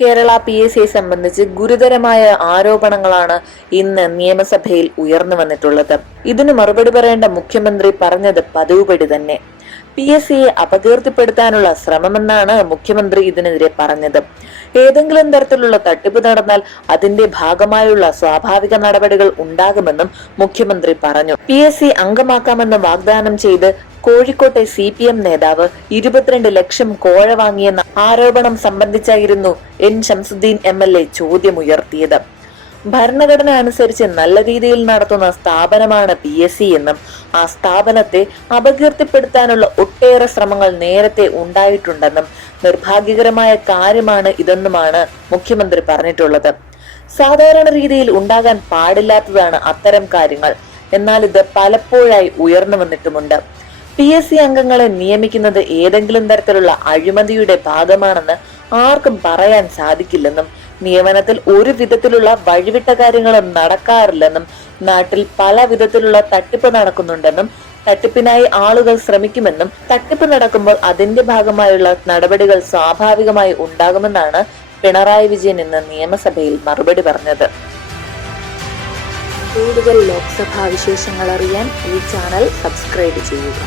Kerala P S സിയെ സംബന്ധിച്ച് ഗുരുതരമായ ആരോപണങ്ങളാണ് ഇന്ന് നിയമസഭയിൽ ഉയർന്നു വന്നിട്ടുള്ളത്. ഇതിന് മറുപടി പറയേണ്ട മുഖ്യമന്ത്രി പറഞ്ഞത് പതിവുപടി തന്നെ. പി എസ് സിയെ അപകീർത്തിപ്പെടുത്താനുള്ള ശ്രമമെന്നാണ് മുഖ്യമന്ത്രി ഇതിനെതിരെ പറഞ്ഞത്. ഏതെങ്കിലും തരത്തിലുള്ള തട്ടിപ്പ് നടന്നാൽ അതിന്റെ ഭാഗമായുള്ള സ്വാഭാവിക നടപടികൾ ഉണ്ടാകുമെന്നും മുഖ്യമന്ത്രി പറഞ്ഞു. പി എസ് സി അംഗമാക്കാമെന്ന് വാഗ്ദാനം ചെയ്ത് കോഴിക്കോട്ടെ സി പി എം നേതാവ് ഇരുപത്തിരണ്ട് ലക്ഷം കോഴ വാങ്ങിയെന്ന ആരോപണം സംബന്ധിച്ചായിരുന്നു N Shamsuddin M L A ചോദ്യമുയർത്തിയത്. ഭരണഘടന അനുസരിച്ച് നല്ല രീതിയിൽ നടത്തുന്ന സ്ഥാപനമാണ് പി എസ് സി എന്നും ആ സ്ഥാപനത്തെ അപകീർത്തിപ്പെടുത്താനുള്ള ഒട്ടേറെ ശ്രമങ്ങൾ നേരത്തെ ഉണ്ടായിട്ടുണ്ടെന്നും നിർഭാഗ്യകരമായ കാര്യമാണ് ഇതെന്നുമാണ് മുഖ്യമന്ത്രി പറഞ്ഞിട്ടുള്ളത്. സാധാരണ രീതിയിൽ ഉണ്ടാകാൻ പാടില്ലാത്തതാണ് അത്തരം കാര്യങ്ങൾ. എന്നാൽ ഇത് പലപ്പോഴായി ഉയർന്നു വന്നിട്ടുമുണ്ട്. പി എസ് സി അംഗങ്ങളെ നിയമിക്കുന്നത് ഏതെങ്കിലും തരത്തിലുള്ള അഴിമതിയുടെ ഭാഗമാണെന്ന് ആർക്കും പറയാൻ സാധിക്കില്ലെന്നും നിയമനത്തിൽ ഒരു വിധത്തിലുള്ള വഴിവിട്ട കാര്യങ്ങളും നടക്കാറില്ലെന്നും നാട്ടിൽ പല വിധത്തിലുള്ള തട്ടിപ്പ് നടക്കുന്നുണ്ടെന്നും തട്ടിപ്പിനായി ആളുകൾ ശ്രമിക്കുമെന്നും തട്ടിപ്പ് നടക്കുമ്പോൾ അതിന്റെ ഭാഗമായുള്ള നടപടികൾ സ്വാഭാവികമായി ഉണ്ടാകുമെന്നാണ് പിണറായി വിജയൻ ഇന്ന് നിയമസഭയിൽ മറുപടി പറഞ്ഞത്. കൂടുതൽ ലോക്സഭാ വിശേഷങ്ങൾ അറിയാൻ ഈ ചാനൽ സബ്സ്ക്രൈബ് ചെയ്യുക.